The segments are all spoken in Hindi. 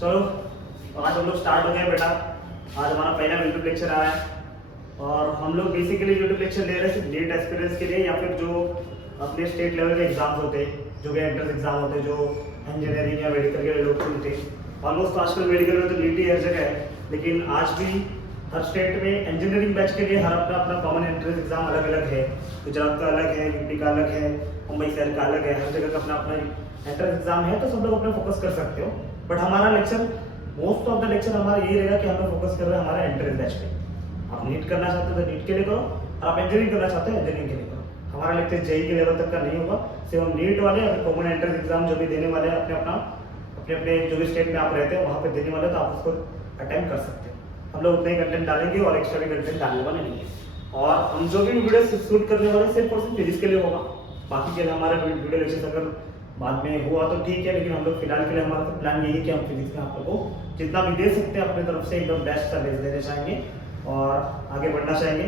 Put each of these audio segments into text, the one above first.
चलो आज हम लोग स्टार्ट हो गए बेटा। आज हमारा पहला यूट्यूब लेक्चर आया है और हम लोग बेसिकली यूट्यूब लेक्चर ले रहे हैं नीट एस्पिरेंट्स के लिए या फिर जो अपने स्टेट लेवल के एग्जाम्स होते हैं, जो भी एंट्रेंस एग्जाम होते हैं, जो इंजीनियरिंग या मेडिकल के लोग चुनते हैं। ऑलमोस्ट आजकल मेडिकल में तो नीट ही हर जगह है, लेकिन आज भी हर स्टेट में इंजीनियरिंग बैच के लिए हर अपना अपना कॉमन एंट्रेंस एग्जाम अलग अलग है। गुजरात का अलग है, यूपी का अलग है, मुंबई शहर का अलग है, हर जगह का अपना अपना एंट्रेंस एग्जाम है, तो सब लोग अपना फोकस कर सकते हो। बट हमारा lecture most of the lecture हमारा यही रहेगा कि हम लोग फोकस कर रहे हैं हमारा एंट्रेंस बैच पे। आप नीट करना चाहते हो तो नीट के लिए करो, आप इंजीनियरिंग करना चाहते हो इंजीनियरिंग के लिए करो। हमारा लेक्चर जेई के लेवल तक का नहीं होगा, सिर्फ हम नीट वाले या कॉमन एंट्रेंस एग्जाम जो भी देने वाले हैं अपने अपने जो भी स्टेट में आप रहते हैं वहाँ पे देने वाले, तो आप उसको अटेम्प्ट कर सकते हो। हम लोग उतना ही कंटेंट डालेंगे और एक्स्ट्रा भी कंटेंट डालने वाले नहीं है। और हम जो भी वीडियो शूट करने वाले सिर्फ और सिर्फ फिजिक्स के लिए होगा। बाकी के लिए हमारे वीडियो लेक्चर अगर बाद में हुआ तो ठीक है, लेकिन हम लोग फिलहाल के लिए हमारा तो प्लान यही है कि हम फिजिक्स में आप लोगों को जितना भी दे सकते हैं अपनी तरफ से एकदम बेस्ट सर्विस देना चाहेंगे और आगे बढ़ना चाहेंगे।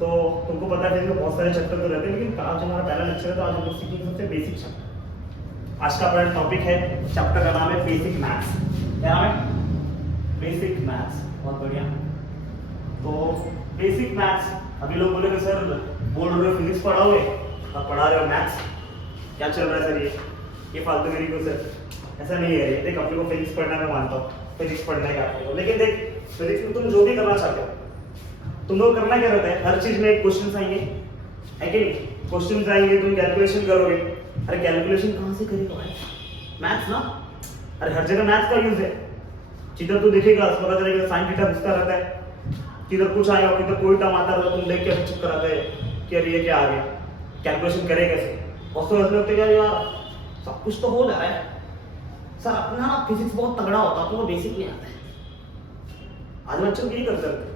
तो तुमको पता है कि बहुत सारे चैप्टर तो रहते हैं, लेकिन आज हमारा पहला लेक्चर है तो आज हम लोग सीखेंगे सबसे बेसिक चैप्टर। आज का अपना टॉपिक है, चैप्टर का नाम है बेसिक मैथ्स। क्या नाम है? Basic maths. बहुत बढ़िया। तो बेसिक मैथ्स, अभी लोग बोलेंगे सर बोल रहे हो फिजिक्स पढ़ाओगे, आप पढ़ा रहे हो मैथ्स, क्या चल रहा है सर? ये फालतूगिरी को सर, ऐसा नहीं है। देख अपने को फिजिक्स पढ़ना मैं मानता हूँ, फिजिक्स पढ़ना है आपको, लेकिन देख फिजिक्स में तुम जो भी करना चाहते हो तुम लोग करना क्या रहता है, हर चीज में क्वेश्चंस आएंगे, है कि नहीं? क्वेश्चंस आएंगे, तुम कैलकुलेशन करोगे। अरे कैलकुलेशन कहाँ से करेगा भाई? मैथ्स ना। अरे हर जगह मैथ्स का यूज है। जिधर तू देखेगा पता चलेगा साइन थीटा घुसता रहता है, किधर कुछ आएगा, किधर कोई टर्म आता है, तुम देख के चुप कराते हैं कि ये क्या आ गया, कैलकुलेशन करे कैसे? और तो ऐसा लगता है यार सब कुछ तो हो जा रहा है सर, अपना ना फिजिक्स बहुत तगड़ा होता तो वो बेसिक नहीं आता है। आज बच्चों यही कर सकते,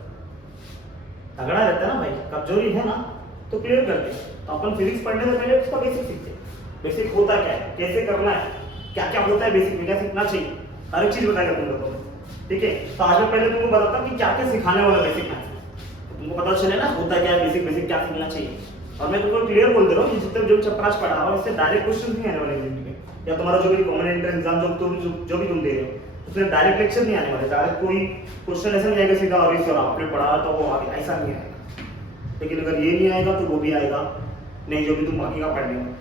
तगड़ा रहता है ना भाई, कमजोरी है ना तो क्लियर करते हैं। तो अपन फिजिक्स पढ़ने से पहले उसका बेसिक सीखते हैं। बेसिक होता क्या है, कैसे करना है, क्या क्या होता है बेसिक में, क्या सीखना चाहिए, हर एक चीज बताएगा तुम लोगों को। ठीक है, तो आज मैं पहले तुमको बताता हूँ कि क्या क्या सिखाने वाला बेसिक मैथ्स, तुमको पता चले ना होता क्या है बेसिक, बेसिक क्या सीखना चाहिए। और मैं तुमको क्लियर बोल दे रहा हूँ कि जितने जो चैप्टर आज पढ़ा रहा हूँ इससे डायरेक्ट क्वेश्चन नहीं आने वाले एग्जाम में, या तुम्हारा जो भी कॉमन एंट्रेंस एग्जाम जो भी तुम दे रहे हो उसमें डायरेक्ट लेक्चर नहीं आने वाले। डायरेक्ट कोई क्वेश्चन ऐसा नहीं आएगा सीधा और इस आपने पढ़ा तो वो आगे, ऐसा नहीं आएगा। लेकिन अगर ये नहीं आएगा तो वो भी आएगा नहीं, जो भी तुम बाकी का पढ़ने में।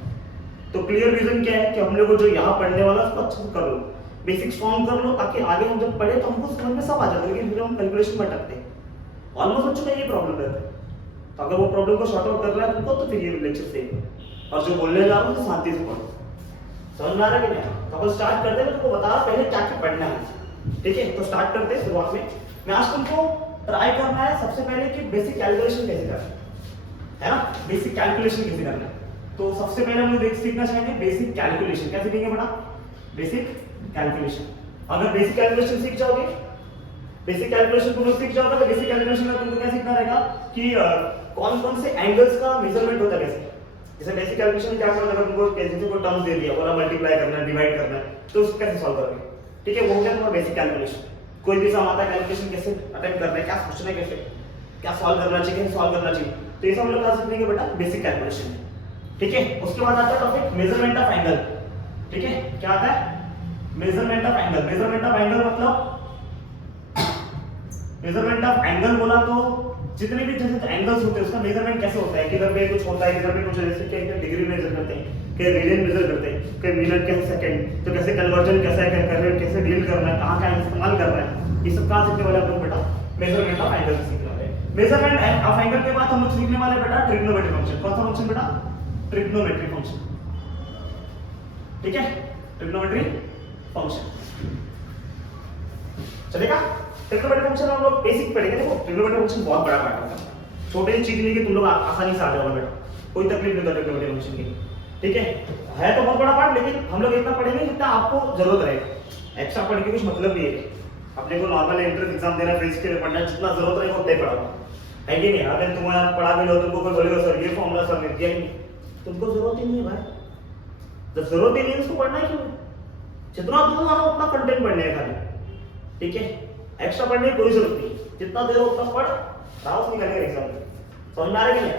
तो क्लियर रीजन क्या है कि हम लोग जो यहाँ पढ़ने वाला उसको अच्छे से कर लो, बेसिक स्ट्रॉन्ग कर लो, ताकि आगे हम जब पढ़े तो हमको समझ में सब आ जाता है। लेकिन फिर हम कैलकुलेशन में अटकते हैं। ऑलमोस्ट बच्चों का ये प्रॉब्लम रहता है। तो अगर वो प्रॉब्लम को सॉर्ट आउट करना है तुमको तो फिर ये लेक्चर सही है। और जो बोलने जा रहा हूँ तो शांति से पढ़ो, समझ में आ रहा है कि नहीं? तो अपन स्टार्ट करते हैं, तुमको बता पहले क्या क्या पढ़ना है। ठीक है, तो स्टार्ट करते हैं। शुरुआत में मैं आज तुमको ट्राई करना है सबसे पहले कि बेसिक कैलकुलेशन कैसे करना है ना, बेसिक कैलकुलेशन कैसे करना है। तो सबसे पहले हम लोग सीखना चाहेंगे बेसिक कैलकुलेशन। क्या सीखेंगे बेटा? Basic calculation. अगर बेसिक कैलकुलेशन सीख जाओगे, बेसिक कैलकुलेशन तुम लोग सीख जाओगे, तो बेसिक कैलकुलेशन में तुमको क्या सीखना रहेगा कि कौन कौन से एंगल्स का मेजरमेंट होता है कैसे। जैसे बेसिक कैलकुलेशन में क्या करना है, अगर तुमको कैसे को टर्म्स दे दिया, बोला मल्टीप्लाई करना है, डिवाइड करना है, तो उसको कैसे सॉल्व करोगे? ठीक है, वो हो गया तुम्हारा बेसिक कैलकुलेशन। कोई भी सम आता है कैलकुलेशन कैसे अटेम्प्ट करना है, क्या सोचना है, कैसे क्या सॉल्व करना चाहिए, कैसे सॉल्व करना चाहिए, तो ये सब हम लोग आज सीखेंगे बेटा बेसिक कैलकुलेशन। ठीक है, उसके बाद आता है टॉपिक मेजरमेंट ऑफ एंगल। ठीक है, क्या आता है? Measurement of angle. Measurement of angle मतलब मेजरमेंट ऑफ एंगल बोला तो जितने भी जैसे एंगल्स होते हैं उसका मेजरमेंट कैसे होता है, किधर पे कुछ होता है, किधर पे कुछ, जैसे कि डिग्री मेजर करते हैं, कि रेडियन मेजर करते हैं, कि मिनट कैसे सेकंड, तो कैसे कन्वर्जन कैसा है, कैसे डील करना है, कहां कहां इस्तेमाल करना है, ये सब कहां सीखने वाले हम लोग बेटा? मेजरमेंट ऑफ एंगल सीखने वाले। मेजरमेंट ऑफ एंगल के बाद हम लोग सीखने वाले बेटा ट्रिग्नोमेट्री फंक्शन। कौन सा फंक्शन बेटा? Trigonometry function. ठीक है, ट्रिग्नोमेट्री फंक्शन चलेगा। ट्रिग्नोमेट्री फंक्शन हम लोग बेसिक पढ़ेंगे। देखो ट्रिग्नोमेट्री फंक्शन बहुत बड़ा पार्ट होता है, छोटे चीज नहीं कि तुम लोग आसानी से आ जाओगे बेटा, कोई तकलीफ नहीं होता ट्रिग्नोमेट्री फंक्शन की। ठीक है तो बहुत बड़ा पार्ट, लेकिन हम लोग इतना पढ़ेंगे जितना आपको जरूरत रहेगा। एक्स्ट्रा पढ़ के कुछ मतलब नहीं है। अपने को नॉर्मल एंट्रेंस एग्जाम देना, फिजिक्स के लिए पढ़ना, जितना जरूरत रहेगा उतना ही पढ़ाओ, है कि नहीं? अगर तुम्हारा पढ़ा भी लो, तुमको कोई बोलेगा सर ये फॉर्मूला सर ने दिया नहीं, तुमको जरूरत ही नहीं है भाई। जब जरूरत ही नहीं है उसको पढ़ना ही क्यों? जितना दूर मानो उतना कंटेंट पढ़ने का खाली। ठीक है, एक्स्ट्रा पढ़ने की कोई जरूरत नहीं, जितना देर उतना पढ़, राउस निकालेगा एग्जाम में। समझ में आ रहा है कि नहीं?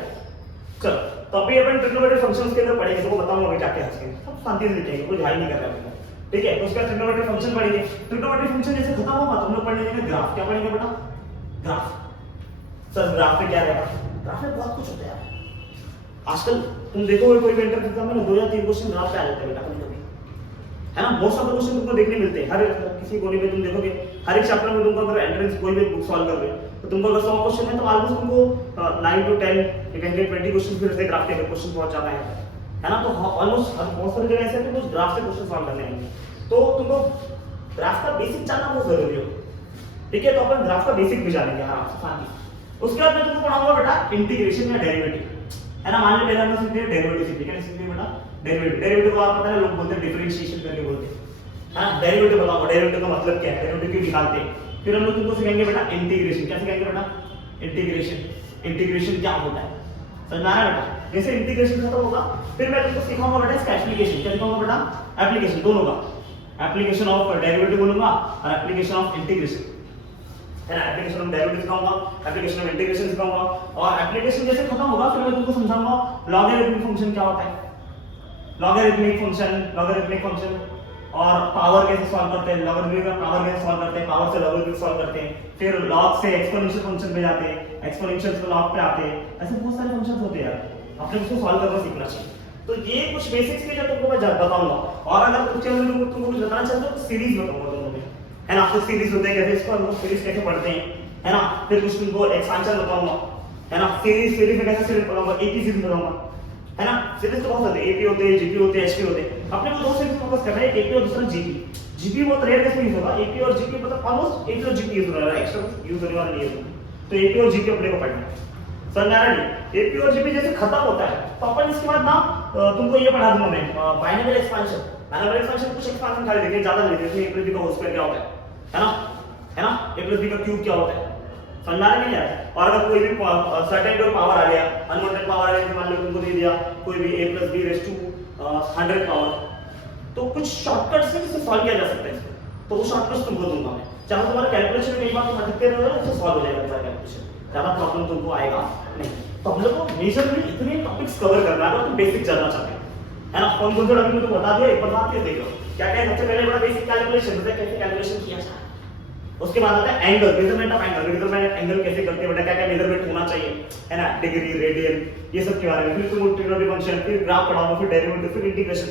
चलो, तो अभी अपन ट्रिग्नोमेट्री फंक्शंस के अंदर पढ़ेंगे, तो वो बताऊंगा क्या क्या है, सब शांति से लिखेंगे, कोई हाई नहीं कर रहा है। ठीक है, उसका ट्रिग्नोमेट्रिक फंक्शन पढ़ेंगे। ट्रिग्नोमेट्रिक फंक्शन जैसे खत्म होगा तुम लोग पढ़ लेंगे ग्राफ। क्या पढ़ेंगे बेटा? ग्राफ। सर ग्राफ में क्या रहेगा? ग्राफ में बहुत कुछ होता है यार। आजकल तुम देखोगे कोई भी एंट्रेंस एग्जाम में 2 या 3 क्वेश्चन ग्राफ पे आ जाते हैं बेटा कभी कभी, है ना। मोस्ट ऑफ द क्वेश्चन तुमको देखने मिलते हैं। हर किसी कोने में तुम देखोगे हर एक चैप्टर में तुमको अगर एंट्रेंस कोई भी बुक सॉल्व कर रहे हो तो तुमको अगर 100 क्वेश्चन है तो ऑलमोस्ट तुमको 9 to 10 you can get 20 question फिर से ग्राफ के क्वेश्चन बहुत ज्यादा है ना। तो ऑलमोस्ट बहुत सारी जगह ऐसे है कि ग्राफ से क्वेश्चन सॉल्व करने आएंगे, तो तुमको ग्राफ का बेसिक जानना बहुत जरूरी है। ठीक है, तो अपन ग्राफ का बेसिक भी जानेंगे आराम से फानी। उसके बाद मैं तुमको पढ़ाऊंगा बेटा इंटीग्रेशन या डेरिवेटिव, है ना। मान लो पहले हमने सीखे डेरिवेटिव सीखे, क्या सीखे बेटा? डेरिवेटिव। डेरिवेटिव को आप पता है लोग बोलते हैं डिफरेंशिएशन करके बोलते हैं, है ना। डेरिवेटिव बताओ, डेरिवेटिव का मतलब क्या है, डेरिवेटिव क्यों निकालते हैं। फिर हम लोग तुमको सिखाएंगे बेटा इंटीग्रेशन। क्या सिखाएंगे बेटा? इंटीग्रेशन। इंटीग्रेशन क्या होता है समझ में आ रहा है बेटा? जैसे इंटीग्रेशन खत्म होगा फिर मैं तुमको सिखाऊंगा बेटा इसका एप्लीकेशन। क्या सिखाऊंगा बेटा? एप्लीकेशन दोनों का, एप्लीकेशन ऑफ डेरिवेटिव बोलूंगा और एप्लीकेशन ऑफ इंटीग्रेशन, है ना। एप्लीकेशन ऑफ डेरिवेटिव सिखाऊंगा, एप्लीकेशन ऑफ इंटीग्रेशन सिखाऊंगा, और एप्लीकेशन जैसे खत्म होगा फिर मैं तुमको समझाऊंगा लॉगरिथमिक फंक्शन क्या होता है, लॉगरिथमिक फंक्शन और पावर कैसे सॉल्व करते हैं, लॉगरिथमिक का पावर कैसे सॉल्व करते हैं, पावर से लॉगरिथमिक सॉल्व करते हैं, फिर लॉग से एक्सपोनेंशियल फंक्शन पे जाते हैं, एक्सपोनेंशियल से लॉग पे आते हैं। ऐसे बहुत सारे फंक्शंस होते हैं यार, आपने उसको सॉल्व करना सीखना चाहिए। तो ये कुछ बेसिक्स के जो तुमको मैं बताऊंगा, और अगर कुछ तुमको कुछ बताना चाहते हो तो सीरीज बताऊंगा तुमको, है ना। तो सीरीज होते हैं कैसे, इसको हम लोग सीरीज कैसे पढ़ते हैं, है ना। फिर कुछ तुमको एक्सपेंशन बताऊंगा, है ना। सीरीज में कैसे सीरीज बताऊंगा, एपी सीरीज बताऊंगा, है ना। सीरीज तो बहुत होते हैं, एपी होते हैं, जीपी होते हैं, एचपी होते हैं। अपने को दो सीरीज फोकस करना है, एपी और दूसरा जीपी। जीपी बहुत रेयर केस में यूज होगा, एपी और जीपी मतलब ऑलमोस्ट एपी और जीपी यूज हो रहा है, एक्स्ट्रा यूज होने वाला नहीं है। तो एपी और जीपी अपने को पढ़ना है, समझ आ रहा है? एपी और जीपी जैसे खत्म होता है तो अपन इसके बाद ना तुमको ये पढ़ा दूंगा मैं बाइनोमियल एक्सपेंशन। बाइनोमियल एक्सपेंशन कुछ एक्सपेंशन खाली देखिए, ज्यादा नहीं देखिए। ए प्लस बी का होल स्क्वायर क्या होता है ना, है ना। ए प्लस बी का क्यूब क्या होता है, समझ आ रहा है यार। और अगर कोई भी सर्टेन कोई पावर आ गया, अनवांटेड पावर आ गया, मान लो तुमको दे दिया कोई भी a plus B raise to 100 power, तो कुछ शॉर्टकट से इसे सॉल्व किया जा सकता है। तो वो शॉर्टकट्स तुमको दूंगा मैं, चाहे तुम्हारा कैलकुलेशन में कई बार तुम अटकते रहो तो सॉल्व हो जाएगा तुम्हारा कैलकुलेशन, ज्यादा प्रॉब्लम तुमको आएगा नहीं। तो हम लोग को मेजरली इतने टॉपिक्स कवर करना है अगर तुम बेसिक जानना चाहते हैं, है ना। कौन कौन से टॉपिक तुमको बता दिया, एक बार बात देख लो क्या क्या है। सबसे पहले बड़ा बेसिक कैलकुलेशन होता है, कैसे कैलकुलेशन किया जाए। उसके बाद आता है angle, measurement of angle. Measurement angle कैसे करते हैं बेटा, क्या क्या मेजरमेंट होना चाहिए, है ना। डिग्री, रेडियन, ये सब के बारे में। फिर तुम ट्रिग्नोमेट्रिक फंक्शन, फिर ग्राफ पढ़ाऊंगा, फिर डेरिवेटिव, फिर इंटीग्रेशन।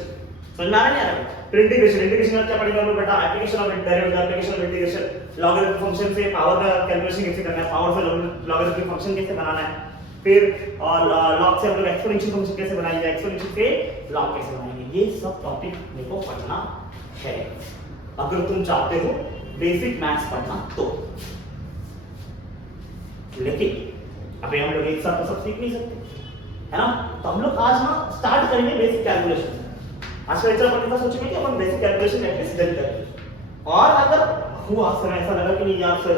समझ में आ रहा है? फिर इंटीग्रेशन क्या पढ़ेंगे हम लोग बेटा? Application of derivative, application of integration, logarithmic function से पावर का कैलकुलेशन कैसे करना है, पावर से लॉगरिथमिक फंक्शन कैसे बनाना है। फिर और लॉग से हम लोग एक्सपोनेंशियल फंक्शन कैसे बनाएंगे, एक्सपोनेंशियल से लॉग कैसे बनाएंगे। ये सब टॉपिक मेरे को पढ़ना है अगर तुम चाहते हो बेसिक मैथ्स पढ़ना तो। लेकिन अभी हम लोग एक साथ तो सब सीख नहीं सकते, है ना। तो हम लोग आज ना स्टार्ट करेंगे बेसिक कैलकुलेशन। आज का लेक्चर अपन सोचेंगे कि अपन बेसिक कैलकुलेशन एटलीस्ट डन करें। और अगर हुआ सर ऐसा लगा कि नहीं यार सर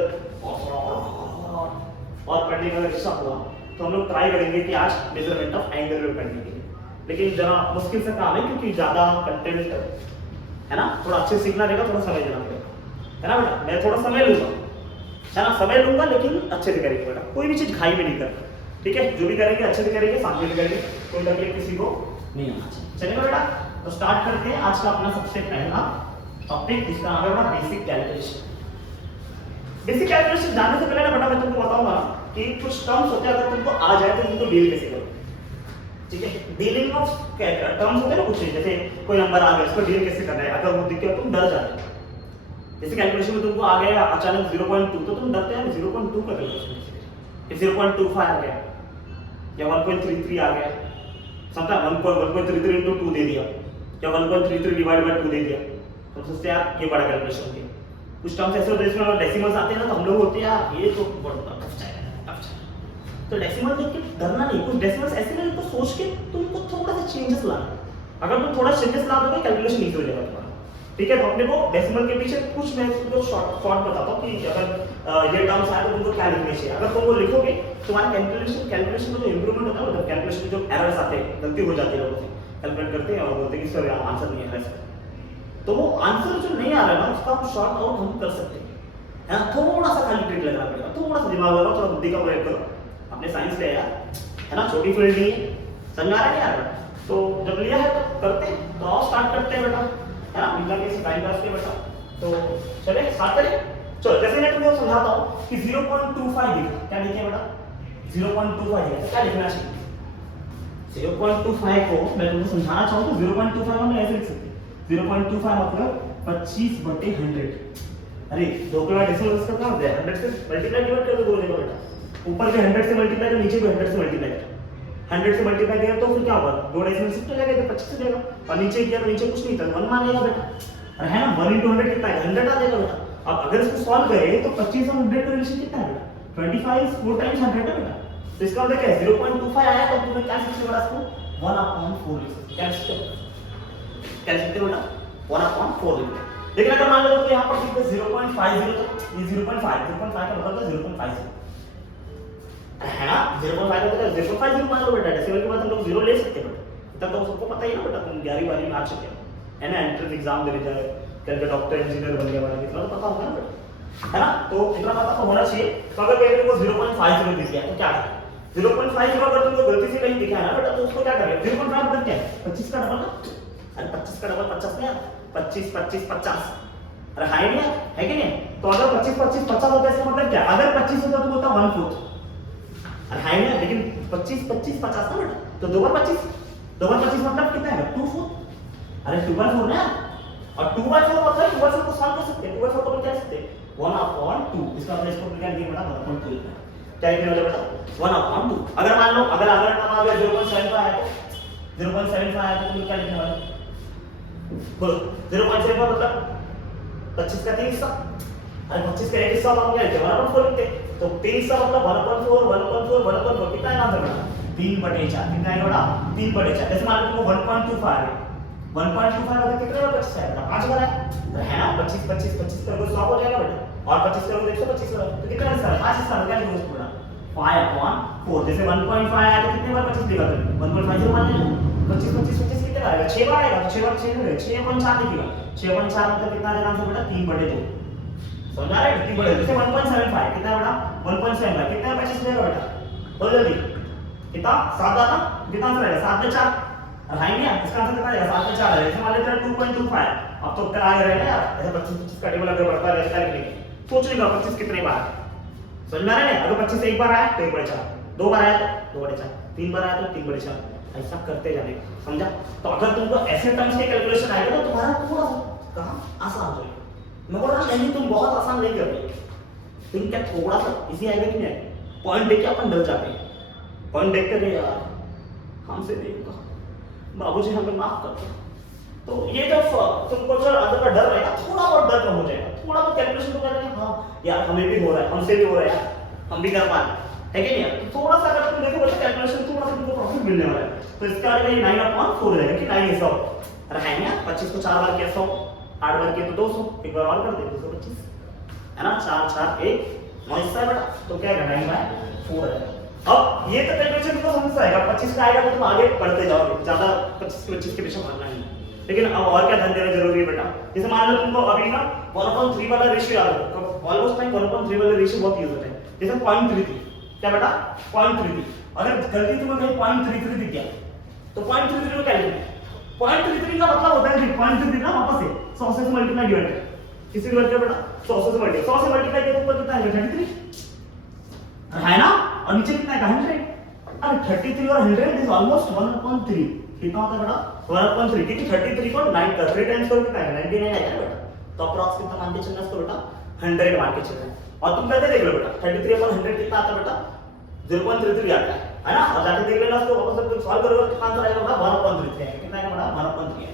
और पढ़ने का इच्छा हुआ तो हम लोग ट्राई करेंगे कि आज मेजरमेंट ऑफ एंगल में पढ़ने के लिए। लेकिन जरा मुश्किल से काम है क्योंकि ज्यादा कंटेंट है ना, थोड़ा अच्छे से सीखना रहेगा, थोड़ा समय देना पड़ेगा, है ना बेटा। मैं थोड़ा समय लूंगा, है ना, समय लूंगा लेकिन अच्छे से करेंगे बेटा। कोई भी चीज घाई में नहीं करना, ठीक है। जो भी करेंगे अच्छे से करेंगे, साथ में करेंगे, कोई तकलीफ किसी को नहीं आना चाहिए। चलेगा बेटा, तो स्टार्ट करते हैं आज का अपना सबसे पहला टॉपिक, जिसका नाम है बेटा बेसिक कैलकुलेशन। बेसिक कैलकुलेशन जानने से पहले ना बेटा मैं तुमको बताऊंगा कि कुछ टर्म्स होते हैं, अगर तुमको आ जाए तो तुमको डील कैसे करो, ठीक है। डीलिंग ऑफ टर्म्स होते हैं ना कुछ, जैसे कोई नंबर आ गया उसको डील कैसे करना है। अगर वो दिख गया तुम डर जाते हो, जैसे कैलकुलेशन में तुमको आ गया अचानक 0.2 तो तुम डरते हैं 0.2 का कैलकुलेशन, 0.25 आ गया या 1.33 आ गया, समझा 1.33 into 2 दे दिया या 1.33 डिवाइड बाय 2 दे दिया, तो सोचते यार ये बड़ा कैलकुलेशन हो गया। कुछ टर्म्स ऐसे होते हैं जिसमें डेसिमल्स आते हैं ना, तो हम लोग होते हैं यार ये तो बड़ा टफ जाएगा। तो डेसिमल देख के डरना नहीं, कुछ डेसिमल्स ऐसे नहीं तो सोच के तुमको थोड़ा सा चेंजेस लाना। अगर तुम थोड़ा चेंजेस ला दोगे कैलकुलेशन इजी हो जाएगा तुम्हारा, ठीक है। तो अपने को डेसिमल के पीछे कुछ मैं तुमको शॉर्ट बताता हूं कि अगर ये टर्म्स आए तो तुमको क्या लिखने चाहिए। अगर तुम वो लिखोगे तुम्हारा कैलकुलेशन में जो इंप्रूवमेंट होता है, मतलब कैलकुलेशन में जो एरर्स आते हैं, गलती हो जाती है, लोगों से कैलकुलेट करते हैं और बोलते हैं कि सर आंसर नहीं आ रहा है, तो वो आंसर जो नहीं आ रहा है ना उसका हम शॉर्ट आउट हम कर सकते हैं, है ना। थोड़ा सा खाली ट्रिक लगाना पड़ेगा, थोड़ा सा दिमाग लगाओ, थोड़ा बुद्धि का प्रयोग करो। आपने साइंस लिया यार, है ना, छोटी फील्ड नहीं है, समझ आ रहा है यार। तो जब लिया है तो करते हैं, तो आओ स्टार्ट करते हैं बेटा। है ना, इतना कैसे टाइम पास के बेटा। तो चले स्टार्ट करें। चलो जैसे मैं तुमको समझाता हूँ कि 0.25 दिखा, क्या लिखे बेटा 0.25 दिखा, क्या लिखना चाहिए 0.25 को मैं तुमको समझाना चाहूँ तो 0.25 हम ऐसे लिख सकते हैं 0.25 मतलब 25/100। अरे दो के बाद डेसिमल उसका क्या होता है 100 से मल्टीप्लाई डिवाइड कर दो दो जगह बेटा, ऊपर भी 100 से मल्टीप्लाई कर नीचे भी 100 से मल्टीप्लाई कर 100 से मल्टीप्लाई किया तो फिर क्या होगा दो डेसिमल शिफ्ट हो जाएगा तो 25 हो जाएगा, और नीचे किया तो नीचे कुछ नहीं था 1 मानेगा बेटा, अरे है ना 1 into 100 कितना है 100 आ जाएगा बेटा। अब अगर इसको सॉल्व करें तो 25 और 100 का रिलेशन कितना है बेटा 25 4 times 100 है बेटा। तो इसका मतलब क्या है 0.25 आया तो तुम्हें क्या लिख सकते हो बेटा इसको 1/4 लिख सकते, क्या लिख सकते हो क्या लिख सकते हो बेटा 1/4 लिख सकते। लेकिन अगर मान लो तो यहाँ पर कितने 0.50 तो ये 0.5 का मतलब है 0.50 है ना 0.5 का मतलब 0.50 मान लो बेटा, डेसिमल के बाद हम लोग 0 ले सकते हैं बेटा, इतना तो सबको पता ही ना बेटा, तुम 11वीं 12वीं में आ चुके हो है ना, एंट्रेंस एग्जाम देने जाए कल के डॉक्टर इंजीनियर बन गया वाला इतना तो पता होगा ना बेटा, है ना, तो इतना पता तो होना चाहिए। तो अगर कहीं तुमको 0.50 दिख गया तो क्या करें 0.50 अगर तुमको गलती से कहीं दिखा है ना बेटा तो उसको क्या करें 0.5 मतलब क्या है 25 का डबल ना, अरे 25 का डबल 50 नहीं 25 25 50, अरे हाई नहीं है कि नहीं, तो अगर 25 25 50 होता है इसका मतलब क्या अगर 25 होता तो बोलता 1/4, अरे हाई नहीं लेकिन 25 25 50 ना बेटा, तो 2 बार 25 मतलब कितना है 2/4, अरे 2/4 ना, और 2/4 मतलब 2/4 को सॉल्व कर सकते हैं 2/4 को क्या सकते हैं 1/2, इसका मतलब इसको क्या लिखेंगे बेटा 1/2 लिखना है, क्या लिखने वाले बेटा 1/2। अगर मान लो अगर नाम आ गया 0.75 आया तो 0.75 आया तो तुम क्या लिखने वाले बोलो 0.75 मतलब 25 का 3 हिस्सा, अरे 25 का 1 हिस्सा हम क्या लिखते हैं 1/4 लिखते हैं, तो 3 हिस्सा मतलब 1/4 कितना है आंसर बेटा 3/4 कितना है बेटा 3/4। जैसे मान लो तुमको 1.25 है 1.25 मतलब कितने बार 25 आएगा 5 बार है ना 25 25 25 करोगे 100 हो जाएगा बेटा, और 25 करोगे 125 होगा तो कितना हिस्सा है 5 हिस्सा, क्या लिखोगे बेटा 5/4। जैसे 1.5 आया तो कितने बार 25 लिखा तुमने 1.5 से मान लेना 25 25 25 कितने बार आएगा 6 बार आएगा, तो 6 बार 6 हो गया 6/4 लिखिएगा 6/4 मतलब कितना आ जाएगा आंसर बेटा 3/2, समझ आ रहा है 3/2। जैसे 1.75 कितना बेटा 1.75 कितना 25 हो जाएगा बेटा, बोल जल्दी कितना 7 आता कितना आंसर आएगा 7/4, और हाई नहीं इसका आंसर कितना आएगा 7/4 है। जैसे मान लेते हैं 2.25 अब तो उत्तर आ गया रहेगा यार, ऐसे 25 25 का टेबल अगर बढ़ता है ऐसा लिखेंगे सोच लेगा 25 कितने बार समझ में आ रहा है, अगर 25 एक बार आया तो 1/4, 2 बार आया तो 2/4, 3 बार आया तो 3/4, ऐसा करते जाने का, समझा। तो अगर तुमको ऐसे टर्म्स के कैलकुलेशन आएगा तो तुम्हारा थोड़ा कहां आसान हो जाएगा, मैं बोल रहा हूं नहीं तुम बहुत आसान नहीं कर रहे, तुम क्या थोड़ा सा इजी आएगा कि नहीं, पॉइंट देख के अपन डर जाते हैं, पॉइंट देख कर यार हमसे नहीं होगा बाबूजी हमें माफ कर दो, तो ये जब तुमको जो अंदर का डर रहेगा थोड़ा बहुत डर कम हो जाएगा, थोड़ा बहुत कैलकुलेशन तो करेंगे हाँ यार हमें भी हो रहा है हमसे भी हो रहा है हम भी कर पा रहे है कि नहीं, तो थोड़ा सा अगर तुम देखो तो कैलकुलेशन थोड़ा सा तुमको प्रॉफिट मिलने वाला है, तो इसका ये 9/4 हो जाएगा कि 9 है 100, अरे है ना 25 को 4 बार किया 100, 8 बार किया तो 200, एक बार और कर दे 225 है ना 4 4 1 9 हिस्सा बेटा, तो क्या है 9/4 है। अब ये तो कैलकुलेशन तो समझ आएगा 25 का आएगा तो तुम आगे बढ़ते जाओगे, ज्यादा 25 के पीछे भागना नहीं है, लेकिन अब और क्या ध्यान देना जरूरी है बेटा, जैसे मान लो तुमको अभी ना 1/3 वाला रेशियो याद है, ऑलमोस्ट टाइम 1/3 वाला रेशियो बहुत यूज होता है, जैसे 0.33 क्या बेटा 0.33, अगर गलती तुम्हें कहीं 0.33 दिख गया तो 0.33 को क्या लिखना है 0.33 का मतलब होता है 0.33 ना वापस से 100 से मल्टीप्लाई डिवाइड कर, किसी डिवाइड कर बेटा 100 से मल्टीप्लाई किया तो ऊपर कितना आएगा 33 है ना, और नीचे कितना है 100, अरे 33 और 100 इज ऑलमोस्ट 1/3 कितना होता है बेटा 1/3, क्योंकि 33 को 9 का 3 टाइम्स करो कितना है 99 आएगा बेटा, तो अप्रॉक्स कितना मान के चलना इसको बेटा 100 मान के चलना है, और तुम कहते देख लो बेटा 33/100 कितना आता है बेटा 0.33 आता है ना, और जाके देख लेना उसको वापस से सॉल्व करोगे तो आंसर आएगा बेटा 1/33 आएगा, कितना आएगा बेटा 1/3 है,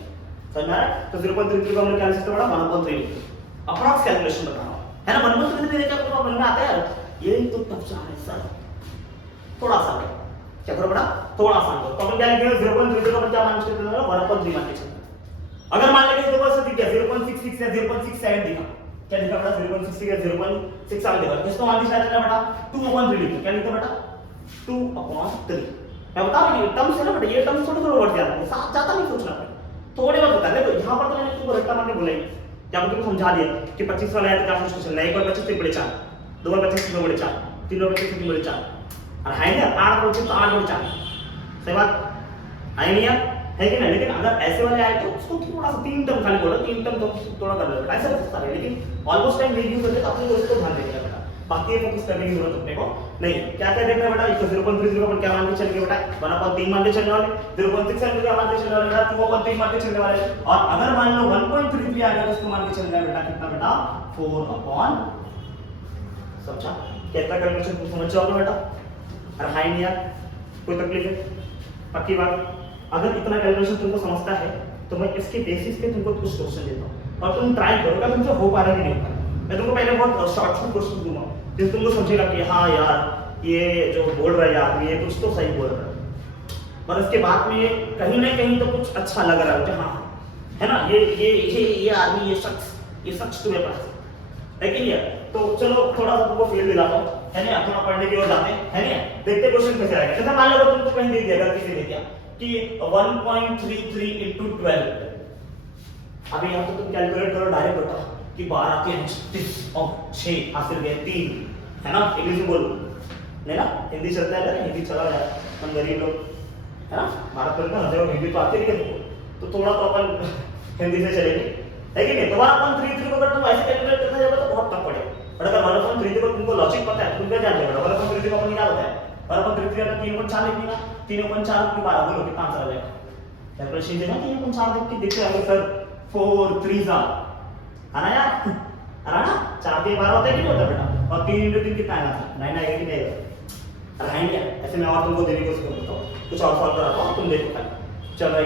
समझ में आ रहा है। तो 0.33 को हमने क्या लिख सकते हैं बेटा 1/3 अप्रॉक्स कैलकुलेशन बता रहा हूं है ना, 1/33 देखा तो मन में आता है यार ये तो टफ सा है सर, थोड़ा सा है क्या करो बेटा थोड़ा सा तो अपन क्या लिखेंगे 0.33 को अपन क्या मान के चलते हैं 1/3 मान के चलते हैं। अगर मान लेंगे देखो ऐसा दिख गया 0.66 या 0.67 दिखा, क्या लिखा बेटा 0.66 या 0.67 दिखा, किसको मान के चलते हैं बेटा 2/3 लिखो, क्या लिखो बेटा 2/3, मैं बता रहा हूं टर्म्स है ना बेटा, ये टर्म्स थोड़े बढ़ जाते हैं, साथ जाता नहीं सोचना पड़ेगा, थोड़े बहुत बता देखो यहां पर तो मैंने तुमको रट्टा मारने बोला ही, क्या तुमको समझा दिया कि 25 वाला है तो क्या सोच के चलना है, एक बार 25 3/4, दो बार 25 2/4, तीन बार 25 3/4, और है ना 8 बार 25 तो 8/4, सही बात है नहीं यार, है कि नहीं? लेकिन अगर ऐसे वाले आए तो उसको थोड़ा सा 3 टर्म खाली बोलो, 3 टर्म तो थोड़ा कर लो, ऐसा कर सकता है, लेकिन ऑलमोस्ट टाइम रीव्यू करते तो अपने को इसको ध्यान देना बेटा, बाकी ये फोकस करने की जरूरत अपने को नहीं है। क्या क्या देखना बेटा, इसको 0.30 अपन क्या मान के चलेंगे बेटा, 1/3 मान के चलने वाले, 0.67 क्या मान के चलने वाले बेटा, 2/3 मान के चलने वाले, और अगर मान लो 1.33 आ गया तो इसको मान के चलना है बेटा कितना बेटा, 4/, समझा? कितना कैलकुलेशन तुम समझ जाओगे बेटा? अरे हाई नहीं यार, कोई तकलीफ है? पक्की बात। अगर इतना कैलकुलेशन तुमको समझता है तो मैं इसके बेसिस पे तुमको कुछ क्वेश्चन देता हूं और तुम ट्राई करो, क्या तुमसे हो पा रहा है कि नहीं हो पा रहा है। मैं तुमको पहले बहुत शॉर्ट क्वेश्चन दूंगा जिससे तुमको समझेगा कि हाँ यार ये जो बोल रहा है आदमी ये कुछ तो सही बोल रहा है, पर इसके बाद में कहीं ना कहीं तो कुछ अच्छा लग रहा है मुझे, हाँ है ना, ये आदमी ये शख्स तुम्हें पास है कि नहीं है? तो चलो थोड़ा सा तुमको फील दिलाता हूँ, है ना, थोड़ा पढ़ने की ओर जाते हैं, है ना, देखते क्वेश्चन कैसे आएगा। जैसे मान लो तुमको कहीं दे दिया, गलती से दे दिया कि 1.33 into 12, अभी यहाँ तो तुम कैलकुलेट करो डायरेक्ट बेटा कि 12 के 36 और 6 हासिल गए 3, है ना, इंग्लिश में बोलो नहीं ना, हिंदी चलता है ना, हिंदी चला जाए, हम गरीब लोग है ना, भारत में हजारों हिंदी तो आती है, तो थोड़ा तो अपन हिंदी से चलेंगे, है कि नहीं? तो 1.33 को अगर तुम ऐसे कैलकुलेट करना जाओगे तो बहुत टफ पड़ेगा, बट अगर 1.33 को तुमको लॉजिक पता है, तुम क्या जान जाओगे 1.33 को अपन क्या होता है, 1.33 अगर 3.4 लिखना, 3.4 की 12 बोलो कितना आंसर आ जाएगा? कैलकुलेशन देना 3.4 देख के देखते हैं सर 4 3 आना यार, आना ना, 4 के 12 होता है कि नहीं होता बेटा, और 3 into 3 कितना आएगा? 9 आएगा कि नहीं आएगा? अरे है क्या? ऐसे मैं और तुमको देने की कोशिश करता हूँ, कुछ और सॉल्व कराता हूँ, तुम देखो खाली चल रहा है,